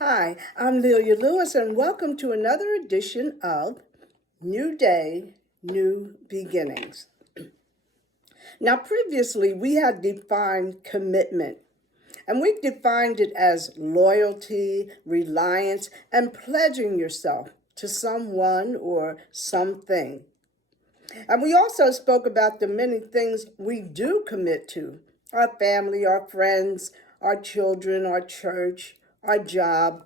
Hi, I'm Lelia Lewis, and welcome to another edition of New Day, New Beginnings. Now, previously, we had defined commitment, and we defined it as loyalty, reliance, and pledging yourself to someone or something. And we also spoke about the many things we do commit to: our family, our friends, our children, our church, our job,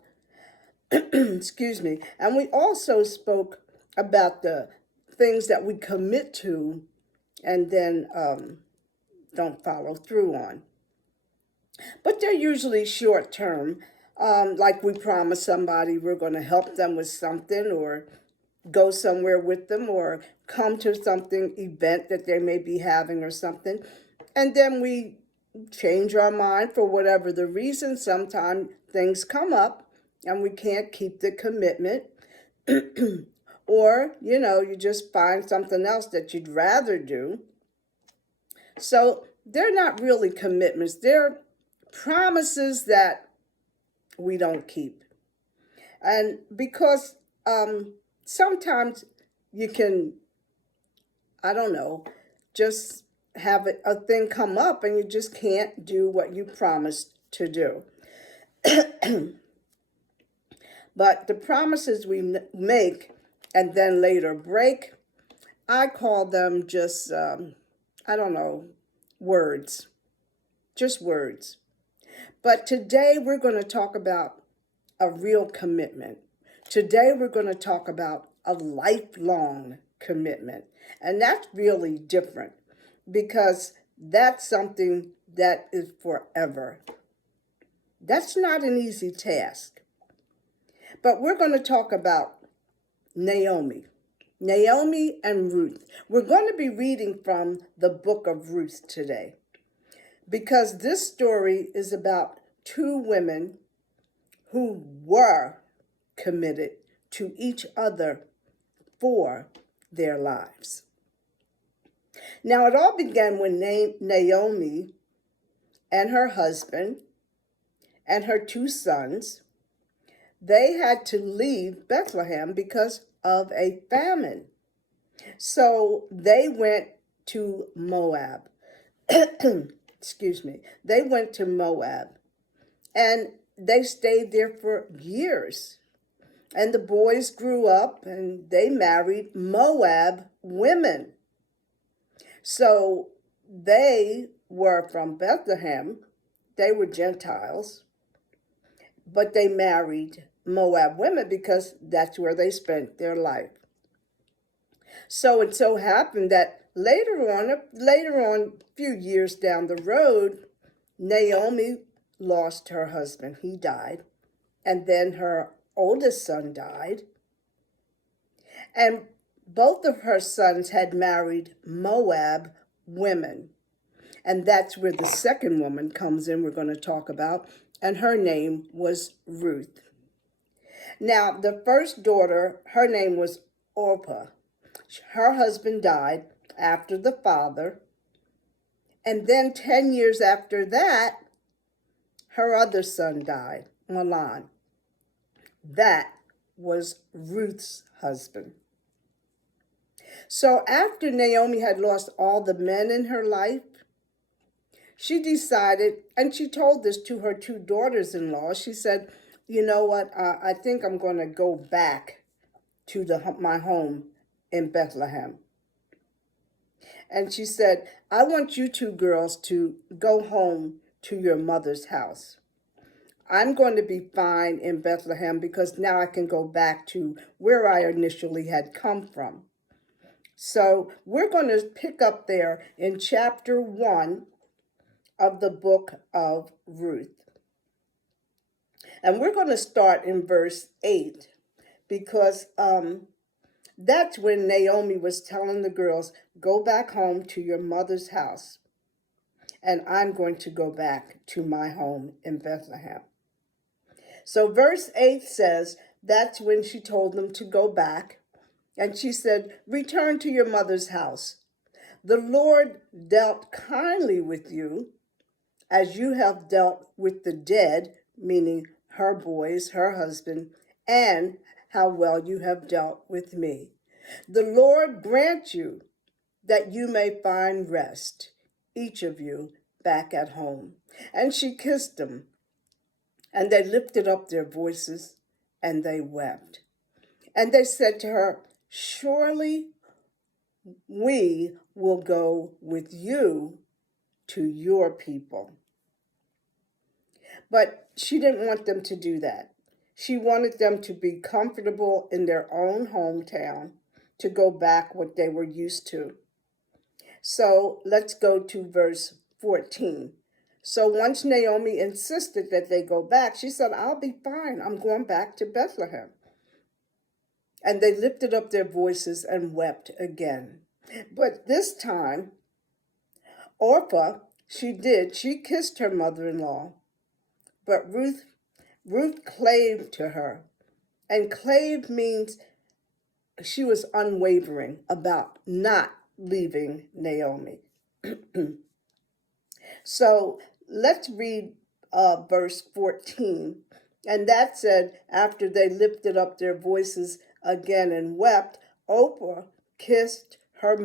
excuse me. And we also spoke about the things that we commit to and then don't follow through on. But they're usually short term, like we promise somebody we're going to help them with something, or go somewhere with them, or come to something event that they may be having or something. And then we change our mind for whatever the reason. Sometimes things come up and we can't keep the commitment. Or, you just find something else that you'd rather do. So they're not really commitments. They're promises that we don't keep. And because sometimes you can, I don't know, just have a thing come up and you just can't do what you promised to do. But the promises we make and then later break, I call them just, words. Just words. But today we're going to talk about a real commitment. Today we're going to talk about a lifelong commitment. And that's really different because that's something that is forever. That's not an easy task. But we're going to talk about Naomi and Ruth. We're going to be reading from the book of Ruth today because this story is about two women who were committed to each other for their lives. Now, it all began when Naomi and her husband and her two sons, they had to leave Bethlehem because of a famine. So they went to Moab. Excuse me. They went to Moab and they stayed there for years. And the boys grew up and they married Moab women. So they were from Bethlehem. They were Gentiles, but they married Moab women because that's where they spent their life. So it so happened that later on, a few years down the road, Naomi lost her husband. He died. And then her oldest son died. And both of her sons had married Moab women. And that's where the second woman comes in, we're going to talk about. And her name was Ruth. Now, the first daughter, her name was Orpah. Her husband died after the father. And then 10 years after that, her other son died, Milan. That was Ruth's husband. So after Naomi had lost all the men in her life, she decided, and she told this to her two daughters-in-law, she said, you know what, I think I'm going to go back to my home in Bethlehem. And she said, I want you two girls to go home to your mother's house. I'm going to be fine in Bethlehem because now I can go back to where I initially had come from. So we're going to pick up there in chapter 1 of the book of Ruth. And we're going to start in verse 8 because that's when Naomi was telling the girls, go back home to your mother's house. And I'm going to go back to my home in Bethlehem. So verse 8 says, that's when she told them to go back. And she said, return to your mother's house. The Lord dealt kindly with you as you have dealt with the dead, meaning her boys, her husband, and how well you have dealt with me. The Lord grant you that you may find rest, each of you, back at home. And she kissed them, and they lifted up their voices, and they wept. And they said to her, surely we will go with you to your people. But she didn't want them to do that. She wanted them to be comfortable in their own hometown, to go back what they were used to. So let's go to verse 14. So once Naomi insisted that they go back, she said, I'll be fine. I'm going back to Bethlehem. And they lifted up their voices and wept again. But this time, Orpah, she kissed her mother-in-law. But Ruth clave to her. And clave means she was unwavering about not leaving Naomi. So let's read verse 14. And that said, after they lifted up their voices again and wept, Orpah kissed her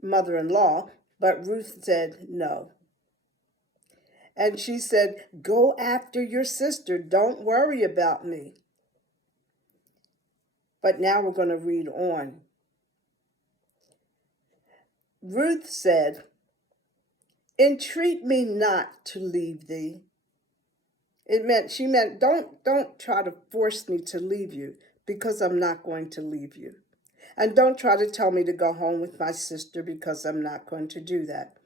mother-in-law, but Ruth said no. And she said, go after your sister. Don't worry about me. But now we're going to read on. Ruth said, entreat me not to leave thee. She meant, don't try to force me to leave you, because I'm not going to leave you. And don't try to tell me to go home with my sister, because I'm not going to do that.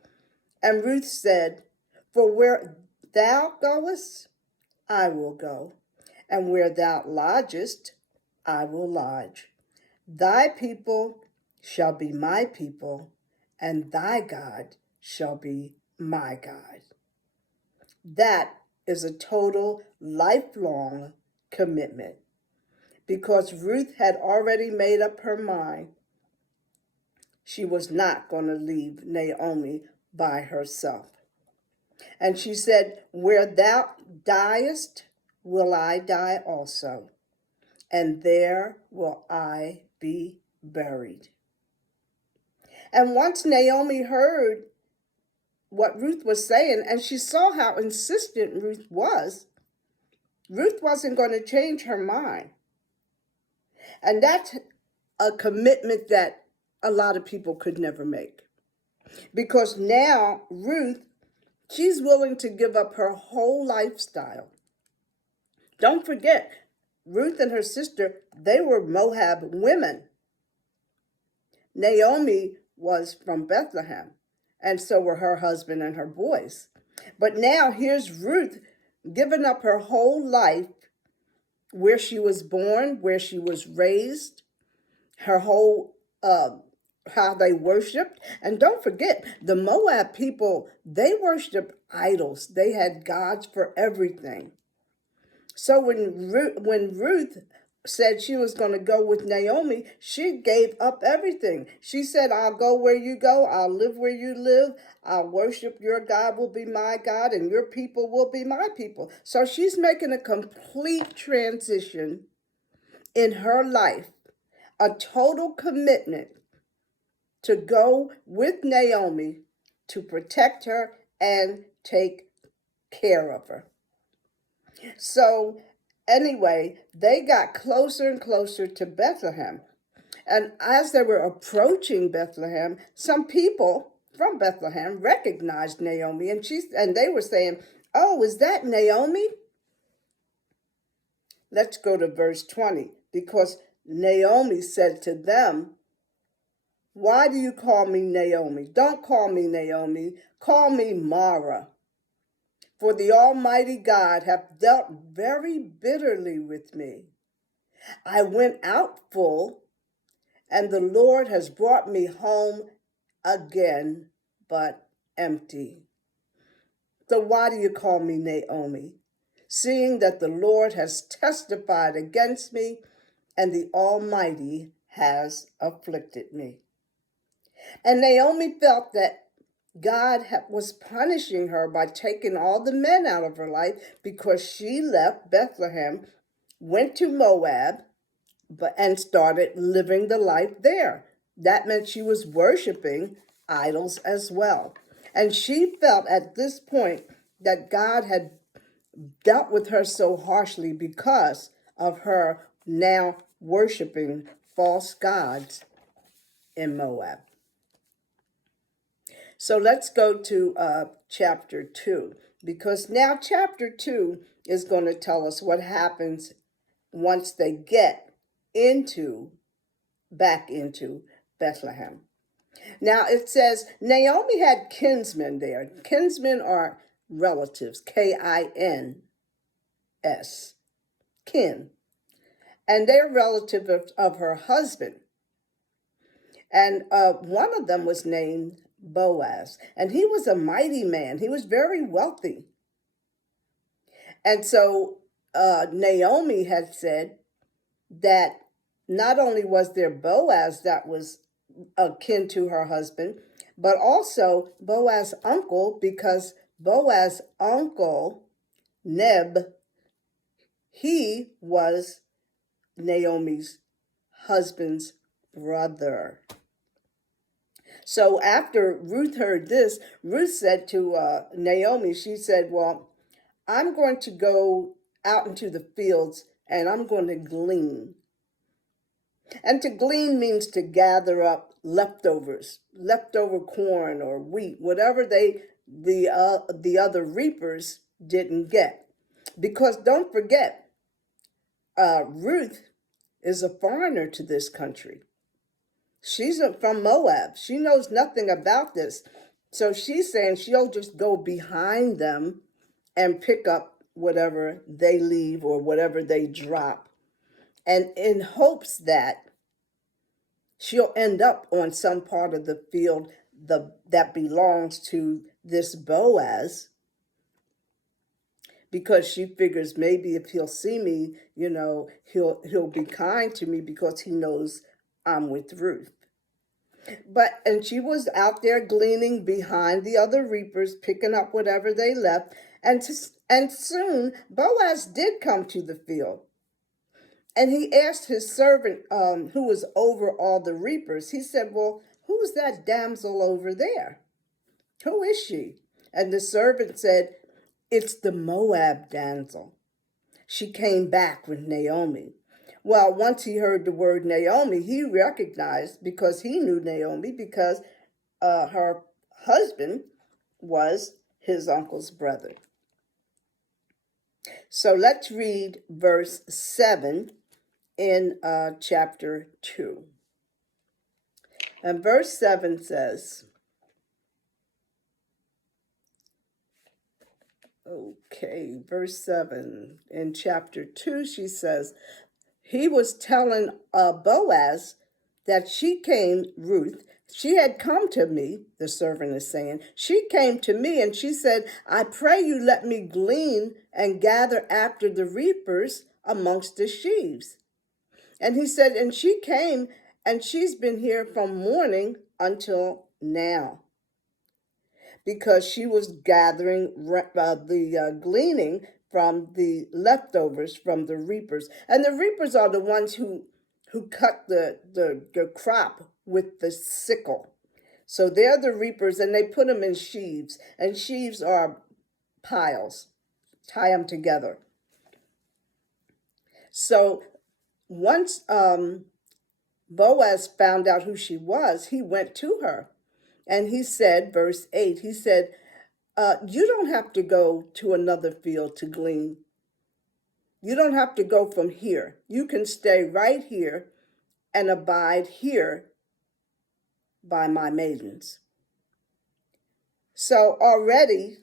And Ruth said, for where thou goest, I will go, and where thou lodgest, I will lodge. Thy people shall be my people, and thy God shall be my God. That is a total lifelong commitment, because Ruth had already made up her mind she was not going to leave Naomi by herself. And she said, where thou diest, will I die also, and there will I be buried. And once Naomi heard what Ruth was saying, and she saw how insistent Ruth wasn't going to change her mind. And that's a commitment that a lot of people could never make. Because now Ruth, she's willing to give up her whole lifestyle. Don't forget, Ruth and her sister, they were Moab women. Naomi was from Bethlehem, and so were her husband and her boys. But now here's Ruth giving up her whole life, where she was born, where she was raised, her whole how they worshiped. And don't forget, the Moab people, they worshiped idols. They had gods for everything. So when Ruth said she was going to go with Naomi, she gave up everything. She said, I'll go where you go. I'll live where you live. I'll worship. Your God will be my God, and your people will be my people. So she's making a complete transition in her life, a total commitment to go with Naomi to protect her and take care of her. So anyway, they got closer and closer to Bethlehem. And as they were approaching Bethlehem, some people from Bethlehem recognized Naomi, and they were saying, "Oh, is that Naomi?" Let's go to verse 20, because Naomi said to them, "Why do you call me Naomi? Don't call me Naomi. Call me Mara. For the Almighty God hath dealt very bitterly with me. I went out full, and the Lord has brought me home again, but empty. So why do you call me Naomi? Seeing that the Lord has testified against me, and the Almighty has afflicted me." And Naomi felt that God was punishing her by taking all the men out of her life, because she left Bethlehem, went to Moab, and started living the life there. That meant she was worshiping idols as well. And she felt at this point that God had dealt with her so harshly because of her now worshiping false gods in Moab. So let's go to chapter 2, because now chapter 2 is going to tell us what happens once they get back into Bethlehem. Now it says Naomi had kinsmen there. Kinsmen are relatives, Kins, kin. And they're relative of her husband. And one of them was named Boaz, and he was a mighty man. He was very wealthy. And so Naomi had said that not only was there Boaz that was akin to her husband, but also Boaz's uncle, because Boaz's uncle, Neb, he was Naomi's husband's brother. So after Ruth heard this, Ruth said to Naomi, she said, "Well, I'm going to go out into the fields and I'm going to glean." And to glean means to gather up leftovers, leftover corn or wheat, whatever the other reapers didn't get. Because don't forget, Ruth is a foreigner to this country. She's from Moab. She knows nothing about this. So she's saying she'll just go behind them and pick up whatever they leave or whatever they drop, and in hopes that she'll end up on some part of the field that belongs to this Boaz, because she figures maybe if he'll see me, he'll be kind to me because he knows I'm with Ruth. And she was out there gleaning behind the other reapers, picking up whatever they left. And soon Boaz did come to the field. And he asked his servant, who was over all the reapers, he said, "Well, who's that damsel over there? Who is she?" And the servant said, "It's the Moab damsel. She came back with Naomi." Well, once he heard the word Naomi, he recognized, because he knew Naomi, because her husband was his uncle's brother. So let's read verse 7 in chapter 2. And verse 7 says, okay, verse 7 in chapter 2, she says, he was telling Boaz that Ruth, she had come to me, the servant is saying, she came to me and she said, I pray you let me glean and gather after the reapers amongst the sheaves. And he said, and she came and she's been here from morning until now, because she was gathering the gleaning from the leftovers from the reapers. And the reapers are the ones who cut the crop with the sickle. So they're the reapers, and they put them in sheaves. And sheaves are piles, tie them together. So once Boaz found out who she was, he went to her. And he said, verse 8, he said, you don't have to go to another field to glean. You don't have to go from here. You can stay right here and abide here by my maidens. So already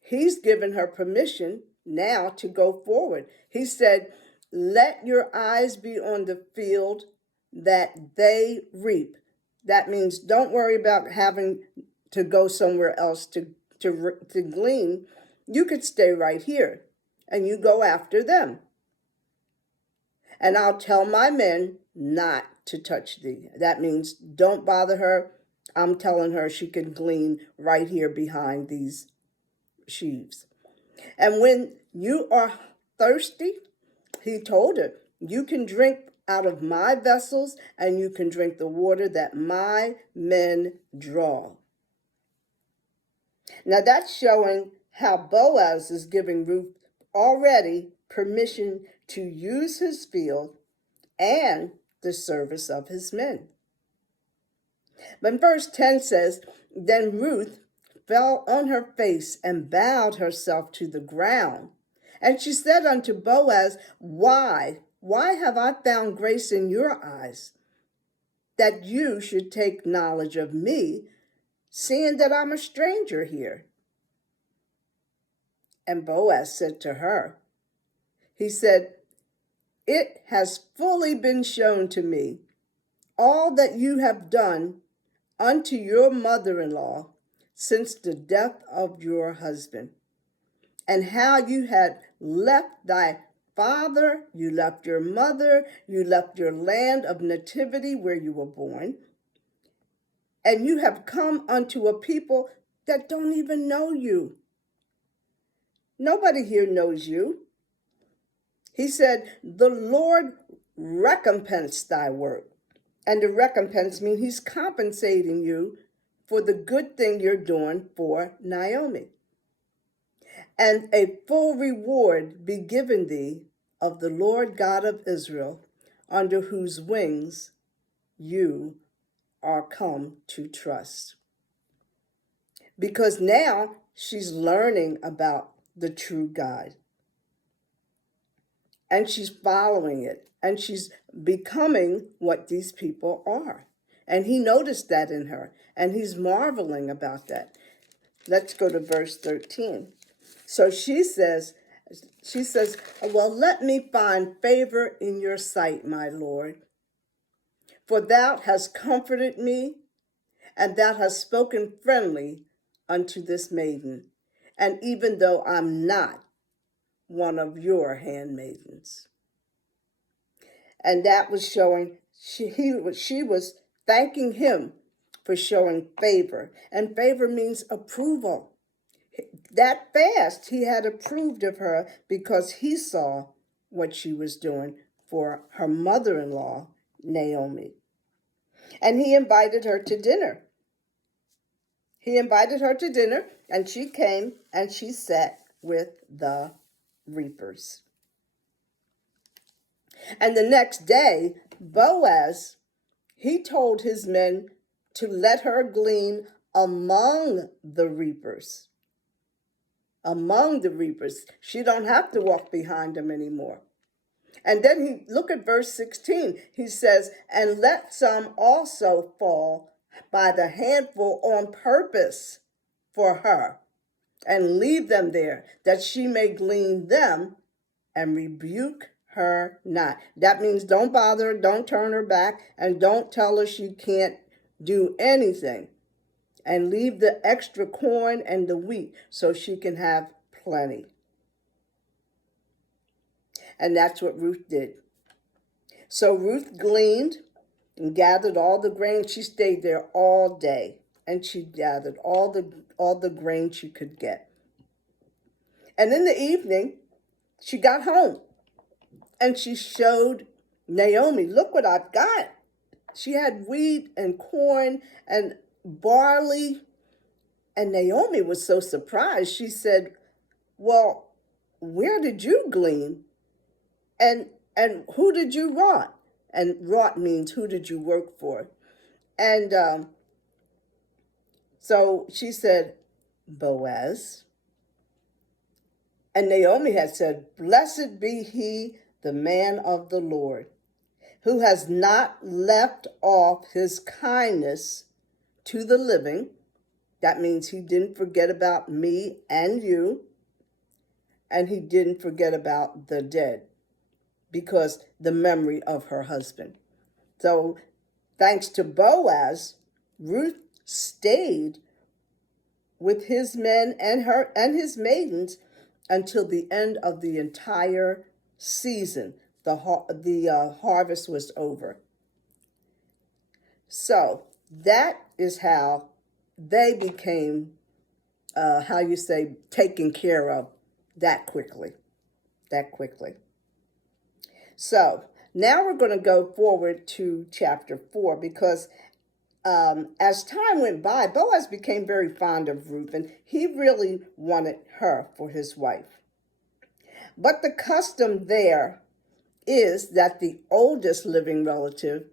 he's given her permission now to go forward. He said, let your eyes be on the field that they reap. That means don't worry about having to go somewhere else to glean. You could stay right here and you go after them. And I'll tell my men not to touch thee. That means don't bother her. I'm telling her she can glean right here behind these sheaves. And when you are thirsty, he told her, you can drink out of my vessels and you can drink the water that my men draw. Now that's showing how Boaz is giving Ruth already permission to use his field and the service of his men. But verse 10 says, then Ruth fell on her face and bowed herself to the ground. And she said unto Boaz, why have I found grace in your eyes, that you should take knowledge of me, seeing that I'm a stranger here? And Boaz said to her, he said, it has fully been shown to me all that you have done unto your mother-in-law since the death of your husband, and how you had left thy father, you left your mother, you left your land of nativity where you were born, and you have come unto a people that don't even know you. Nobody here knows you. He said, the Lord recompense thy work. And the recompense means he's compensating you for the good thing you're doing for Naomi. And a full reward be given thee of the Lord God of Israel, under whose wings you are come to trust. Because now she's learning about the true God. And she's following it. And she's becoming what these people are. And he noticed that in her. And he's marveling about that. Let's go to verse 13. So she says, well, let me find favor in your sight, my Lord. For thou hast comforted me, and thou hast spoken friendly unto this maiden. And even though I'm not one of your handmaidens. And that was showing, she was thanking him for showing favor. And favor means approval. That fast, he had approved of her because he saw what she was doing for her mother-in-law, Naomi. And he invited her to dinner. And she came and she sat with the reapers. And the next day, Boaz, he told his men to let her glean among the reapers. among the reapers. She don't have to walk behind them anymore. And then look at verse 16. He says, and let some also fall by the handful on purpose for her, and leave them there, that she may glean them, and rebuke her not. That means don't bother her, don't turn her back, and don't tell her she can't do anything. And leave the extra corn and the wheat so she can have plenty. And that's what Ruth did. So Ruth gleaned and gathered all the grain. She stayed there all day, and she gathered all the grain she could get. And in the evening, she got home, and she showed Naomi, look what I've got. She had wheat and corn and barley. And Naomi was so surprised. She said, well, where did you glean? And who did you wrought? And wrought means who did you work for? And so she said, Boaz. And Naomi had said, blessed be he, the man of the Lord, who has not left off his kindness to the living. That means he didn't forget about me and you, and he didn't forget about the dead, because the memory of her husband. So thanks to Boaz, Ruth stayed with his men and his maidens until the end of the entire season. The harvest was over. So that is how they became, taken care of that quickly. So now we're going to go forward to chapter 4, because as time went by, Boaz became very fond of Ruth, and he really wanted her for his wife. But the custom there is that the oldest living relative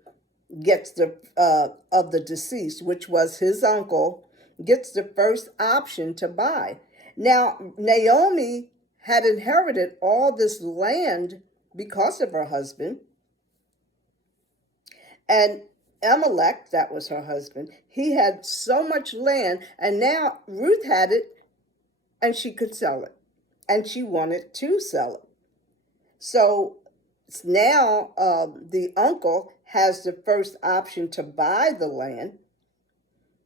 gets of the deceased, which was his uncle, gets the first option to buy. Now, Naomi had inherited all this land because of her husband. And Elimelech, that was her husband, he had so much land, and now Ruth had it, and she could sell it, and she wanted to sell it. So now the uncle has the first option to buy the land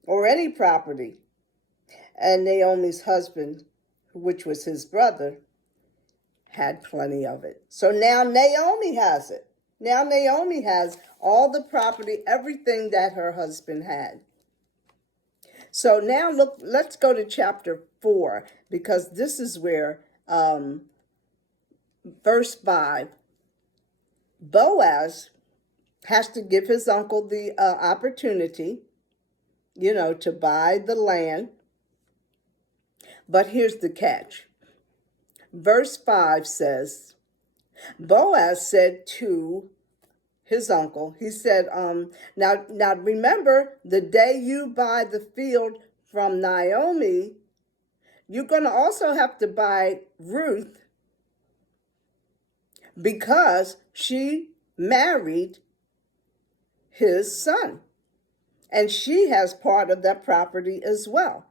or any property, and Naomi's husband, which was his brother, had plenty of it. So now Naomi has it. Now Naomi has all the property, everything that her husband had. So now let's go to chapter 4, because this is where verse 5, Boaz has to give his uncle the opportunity, to buy the land. But here's the catch. Verse 5 says, Boaz said to his uncle, he said, now remember, the day you buy the field from Naomi, you're going to also have to buy Ruth, because she married his son, and she has part of that property as well.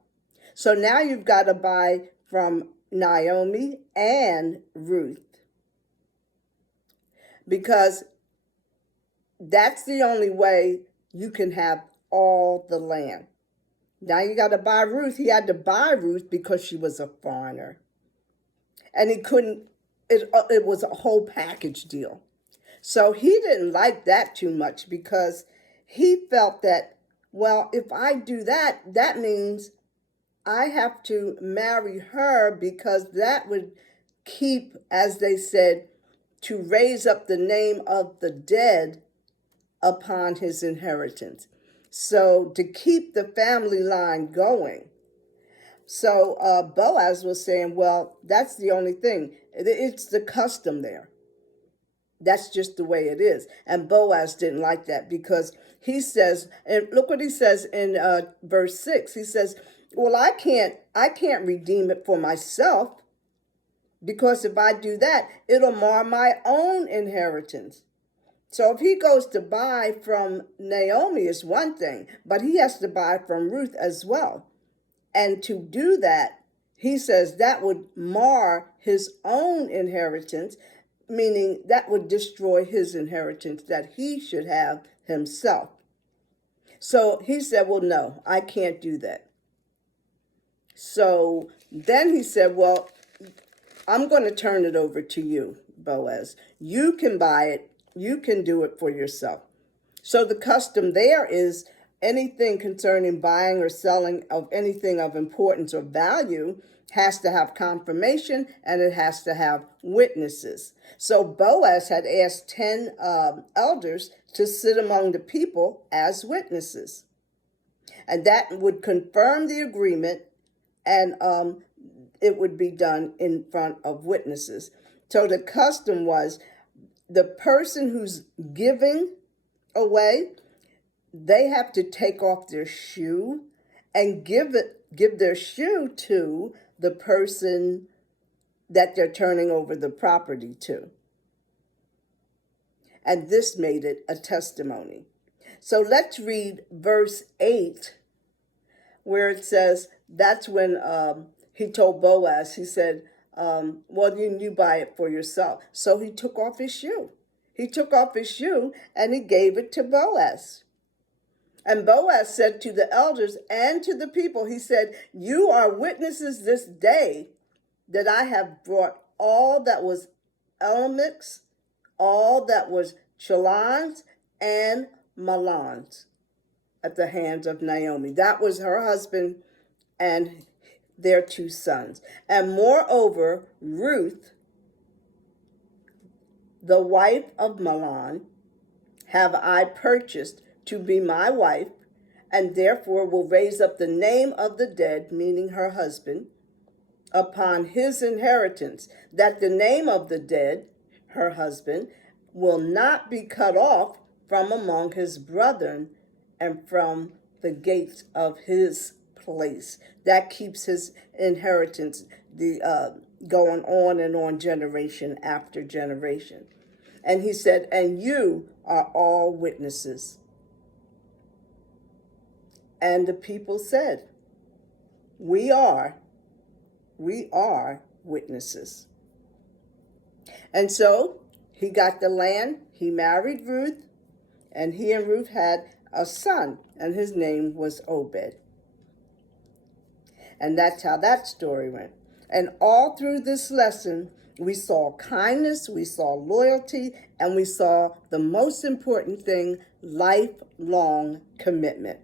So now you've got to buy from Naomi and Ruth, because that's the only way you can have all the land. Now you got to buy Ruth. He had to buy Ruth because she was a foreigner, and he couldn't. It was a whole package deal. So he didn't like that too much, because he felt that, well, if I do that, that means I have to marry her, because that would keep, as they said, to raise up the name of the dead upon his inheritance. So to keep the family line going. So Boaz was saying, well, that's the only thing. It's the custom there. That's just the way it is. And Boaz didn't like that, because he says, and look what he says in verse 6. He says, Well, I can't redeem it for myself, because if I do that, it'll mar my own inheritance. So if he goes to buy from Naomi is one thing, but he has to buy from Ruth as well. And to do that, he says that would mar his own inheritance, meaning that would destroy his inheritance that he should have himself. So he said, well, no, I can't do that. So then he said, well, I'm going to turn it over to you, Boaz. You can buy it. You can do it for yourself. So the custom there is anything concerning buying or selling of anything of importance or value has to have confirmation, and it has to have witnesses. So Boaz had asked 10 elders to sit among the people as witnesses. And that would confirm the agreement, and it would be done in front of witnesses. So the custom was the person who's giving away, they have to take off their shoe and give their shoe to the person that they're turning over the property to. And this made it a testimony. So let's read verse 8, where it says, that's when he told Boaz, he said, well, you buy it for yourself. So he took off his shoe. He took off his shoe and he gave it to Boaz. And Boaz said to the elders and to the people, he said, you are witnesses this day that I have brought all that was Elimelech's, all that was Chalon's and Mahlon's at the hands of Naomi. That was her husband and their 2 sons. And moreover, Ruth, the wife of Mahlon, have I purchased to be my wife, and therefore will raise up the name of the dead, meaning her husband, upon his inheritance, that the name of the dead, her husband, will not be cut off from among his brethren and from the gates of his place. That keeps his inheritance going on and on, generation after generation. And he said, and you are all witnesses. And the people said, we are witnesses. And so he got the land, he married Ruth, and he and Ruth had a son, and his name was Obed. And that's how that story went. And all through this lesson, we saw kindness, we saw loyalty, and we saw the most important thing, lifelong commitment.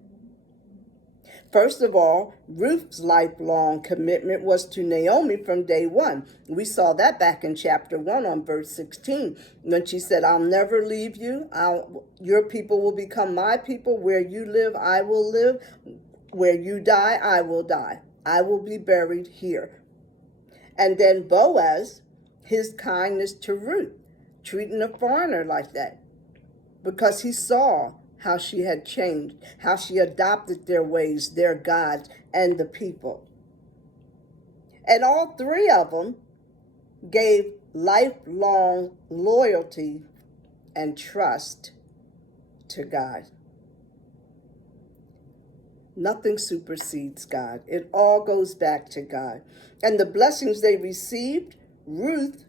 First of all, Ruth's lifelong commitment was to Naomi from day one. We saw that back in chapter 1 on verse 16, when she said, I'll never leave you. Your people will become my people. Where you live, I will live. Where you die, I will die. I will be buried here. And then Boaz, his kindness to Ruth, treating a foreigner like that, because he saw how she had changed, how she adopted their ways, their gods, and the people. And all 3 of them gave lifelong loyalty and trust to God. Nothing supersedes God. It all goes back to God. And the blessings they received, Ruth,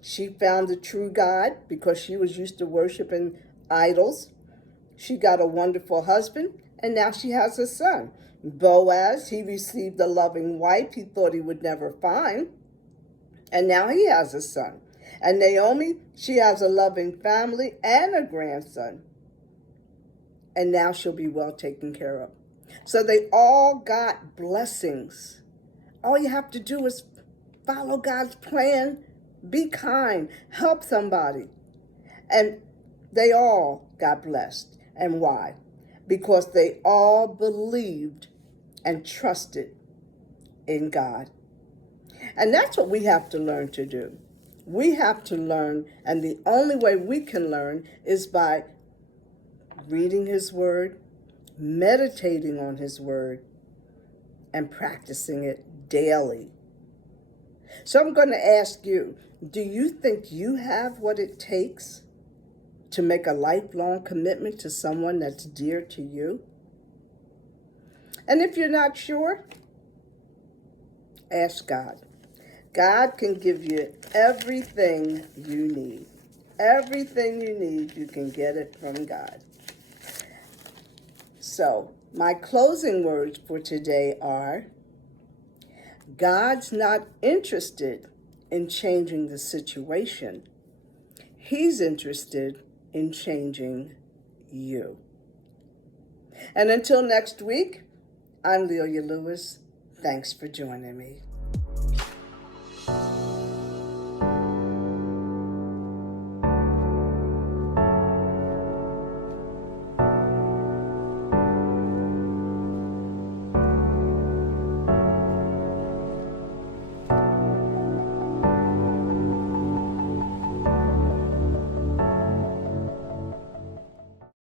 she found the true God because she was used to worshiping idols. She got a wonderful husband, and now she has a son. Boaz, he received a loving wife he thought he would never find, and now he has a son. And Naomi, she has a loving family and a grandson, and now she'll be well taken care of. So they all got blessings. All you have to do is follow God's plan, be kind, help somebody. And they all got blessed. And why? Because they all believed and trusted in God. And that's what we have to learn to do. We have to learn, and the only way we can learn is by reading his word, meditating on his word, and practicing it daily. So I'm going to ask you, do you think you have what it takes to make a lifelong commitment to someone that's dear to you? And if you're not sure, ask God. God can give you everything you need. Everything you need, you can get it from God. So, my closing words for today are, God's not interested in changing the situation. He's interested in changing you. And until next week, I'm Lelia Lewis. Thanks for joining me.